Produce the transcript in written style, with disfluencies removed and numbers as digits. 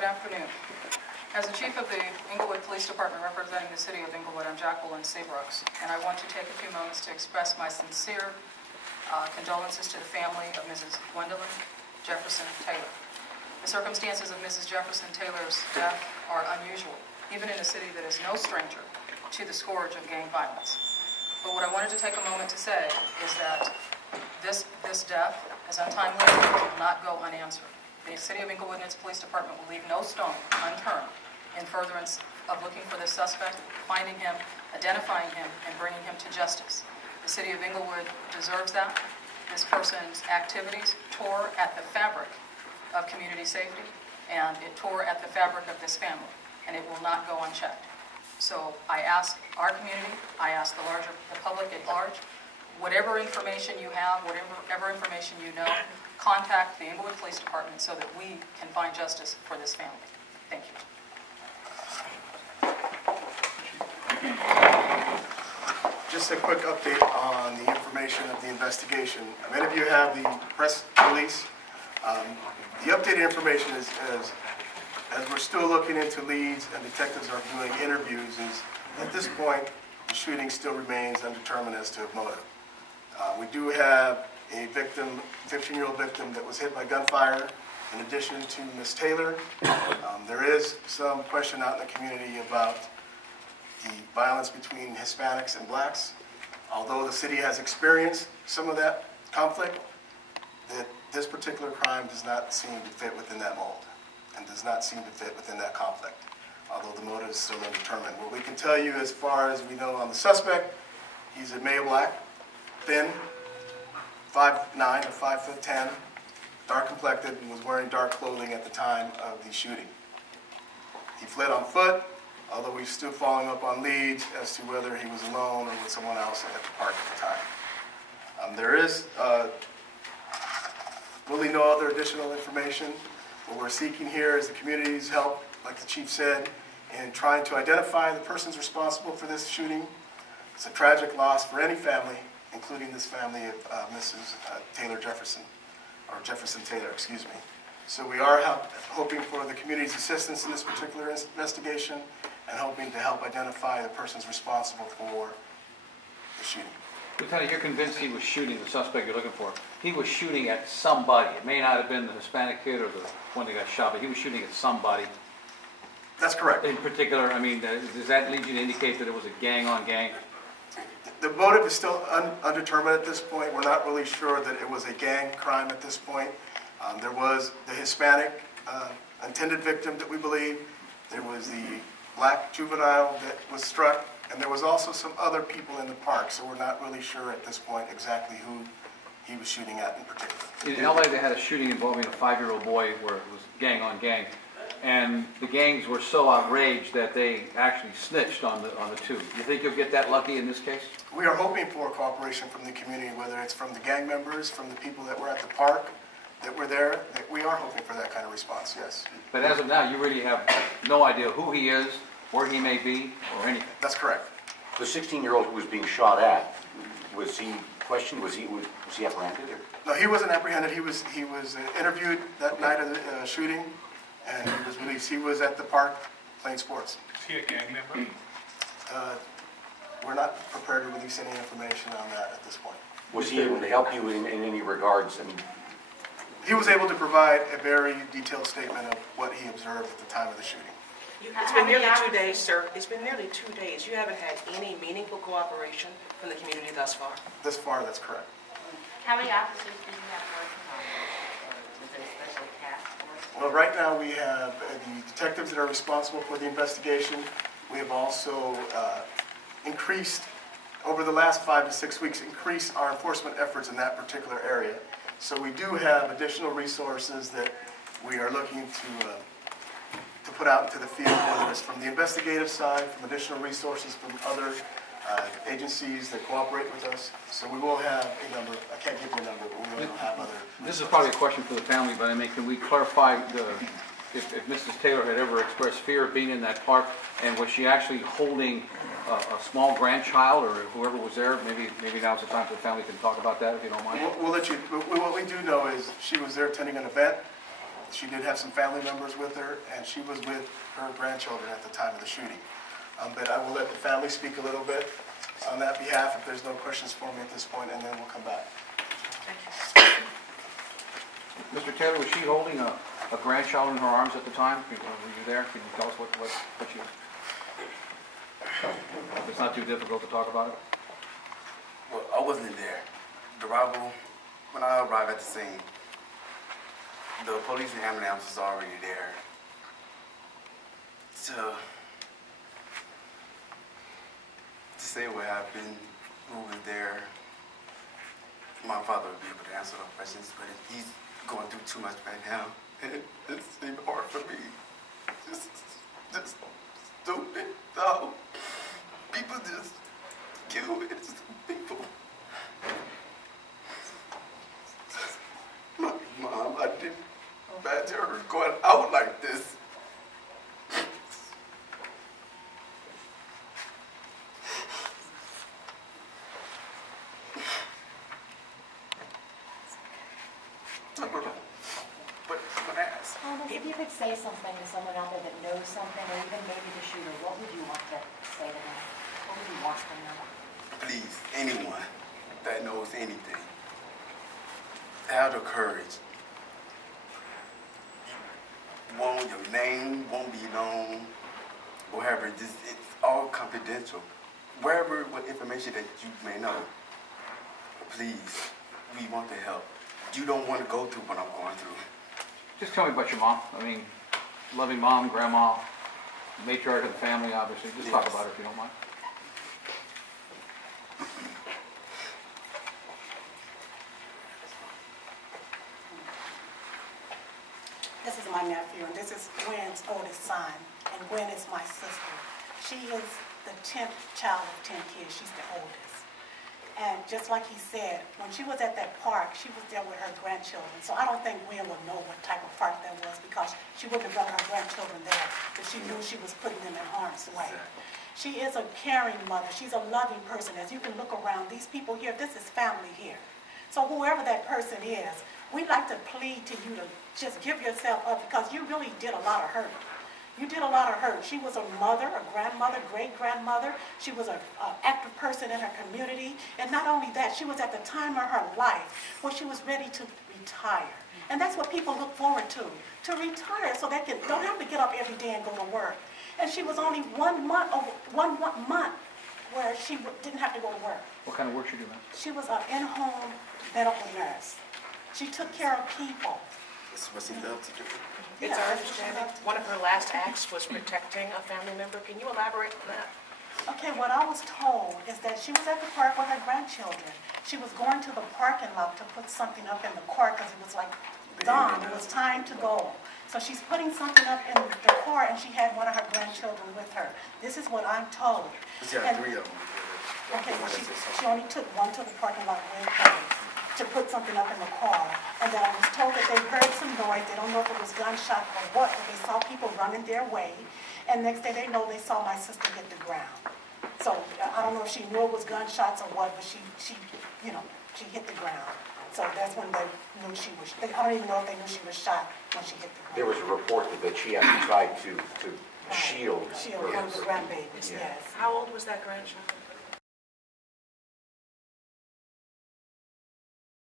Good afternoon. As the Chief of the Inglewood Police Department representing the City of Inglewood, I'm Jacqueline Seabrooks, and I want to take a few moments to express my sincere condolences to the family of Mrs. Gwendolyn Jefferson Taylor. The circumstances of Mrs. Jefferson Taylor's death are unusual, even in a city that is no stranger to the scourge of gang violence. But what I wanted to take a moment to say is that this death, as untimely as it will not go unanswered. The City of Inglewood and its police department will leave no stone unturned in furtherance of looking for this suspect, finding him, identifying him, and bringing him to justice. The City of Inglewood deserves that. This person's activities tore at the fabric of community safety, and it tore at the fabric of this family, and it will not go unchecked. So I ask our community, I ask the public at large, whatever information you have, whatever information you know, contact the Inglewood Police Department so that we can find justice for this family. Thank you. Just a quick update on the information of the investigation. Many of you have the press release. The updated information is, as we're still looking into leads and detectives are doing interviews, is at this point the shooting still remains undetermined as to motive. We do have a victim, 15-year-old victim, that was hit by gunfire in addition to Ms. Taylor. There is some question out in the community about the violence between Hispanics and blacks. Although the city has experienced some of that conflict, that this particular crime does not seem to fit within that mold and does not seem to fit within that conflict, although the motive is still undetermined. What we can tell you as far as we know on the suspect, he's a male black, thin, 5'9" or 5'10", dark complected, and was wearing dark clothing at the time of the shooting. He fled on foot, although we're still following up on leads as to whether he was alone or with someone else at the park at the time. There is really no other additional information. What we're seeking here is the community's help, like the chief said, in trying to identify the persons responsible for this shooting. It's a tragic loss for any family, including this family of Mrs. Taylor Jefferson, or Jefferson Taylor, excuse me. So we are hoping for the community's assistance in this particular investigation and hoping to help identify the persons responsible for the shooting. Lieutenant, you're convinced he was shooting the suspect you're looking for. He was shooting at somebody. It may not have been the Hispanic kid or the one that got shot, but he was shooting at somebody. That's correct. In particular, I mean, does that lead you to indicate that it was a gang-on-gang? The motive is still undetermined at this point. We're not really sure that it was a gang crime at this point. There was the Hispanic intended victim that we believe. There was the black juvenile that was struck. And there was also some other people in the park, so we're not really sure at this point exactly who he was shooting at in particular. In LA, they had a shooting involving a 5-year-old boy where it was gang-on-gang. And the gangs were so outraged that they actually snitched on the two. You think you'll get that lucky in this case? We are hoping for cooperation from the community, whether it's from the gang members, from the people that were at the park, that were there. That we are hoping for that kind of response, yes. But as of now, you really have no idea who he is, where he may be, or anything. That's correct. The 16-year-old who was being shot at, was he questioned? Was he apprehended? Or? No, he wasn't apprehended. He was interviewed that night of the shooting, and he was released. He was at the park playing sports. Is he a gang member? We're not prepared to release any information on that at this point. Was he able to help you in any regards? I mean, he was able to provide a very detailed statement of what he observed at the time of the shooting. It's been nearly 2 days, sir. It's been nearly 2 days. You haven't had any meaningful cooperation from the community thus far? Thus far, that's correct. How many officers do you have working on this? Was it a special task force? Well, right now we have the detectives that are responsible for the investigation. We have also increased, over the last 5 to 6 weeks, increased our enforcement efforts in that particular area. So we do have additional resources that we are looking to put out into the field, whether it's from the investigative side, from additional resources from other agencies that cooperate with us. So we will have a number. I can't give you a number, but we will have other resources. This is probably a question for the family, but I mean, can we clarify if Mrs. Taylor had ever expressed fear of being in that park, and was she actually holding a small grandchild or whoever was there? Maybe now's the time for the family can talk about that, if you don't mind. We'll let you. What we do know is she was there attending an event. She did have some family members with her, and she was with her grandchildren at the time of the shooting. But I will let the family speak a little bit on that behalf if there's no questions for me at this point, and then we'll come back. Mr. Taylor, was she holding a grandchild in her arms at the time? Were you there? Can you tell us what you... If it's not too difficult to talk about it? Well, I wasn't there. When I arrived at the scene, the police and ambulance was already there. To say what happened, who was there, my father would be able to answer those questions, but he's going through too much right now. It seemed hard for me. Just stupid. No. People just kill innocent people. My mom, I didn't imagine her going out like this. If you could say something to someone out there that knows something, or even maybe the shooter, what would you want to say to them? What would you want them to know? Please, anyone that knows anything, have the courage. Your name won't be known, whatever. It's all confidential. Wherever, what information that you may know, please, we want to help. You don't want to go through what I'm going through. Just tell me about your mom. I mean, loving mom, grandma, matriarch of the family, obviously. Just talk about her if you don't mind. This is my nephew, and this is Gwen's oldest son, and Gwen is my sister. She is the 10th child of 10 kids. She's the oldest. And just like he said, when she was at that park, she was there with her grandchildren. So I don't think Gwen would know what type of park that was, because she wouldn't have brought her grandchildren there if she knew she was putting them in harm's way. She is a caring mother. She's a loving person. As you can look around, these people here, this is family here. So whoever that person is, we'd like to plead to you to just give yourself up, because you really did a lot of hurt. You did a lot of hurt. She was a mother, a grandmother, great-grandmother. She was an active person in her community. And not only that, she was at the time of her life where she was ready to retire. And that's what people look forward to retire, so they don't have to get up every day and go to work. And she was only 1 month where she didn't have to go to work. What kind of work she do, ma'am? She was an in-home medical nurse. She took care of people. This is what she loved to do. It's our understanding one of her last acts was protecting a family member. Can you elaborate on that? Okay, what I was told is that she was at the park with her grandchildren. She was going to the parking lot to put something up in the car because it was like dawn. It was time to go. So she's putting something up in the car, and she had one of her grandchildren with her. This is what I'm told. She had 3 of them. Okay, well, she only took one to the parking lot with her to put something up in the car. And then I was told that they heard some noise. They don't know if it was gunshot or what, but they saw people running their way. And next day they saw my sister hit the ground. So I don't know if she knew it was gunshots or what, but she hit the ground. So that's when they knew she was, I don't even know if they knew she was shot when she hit the ground. There was a report that she actually tried to shield one of the grandbabies, yes. How old was that grandchild?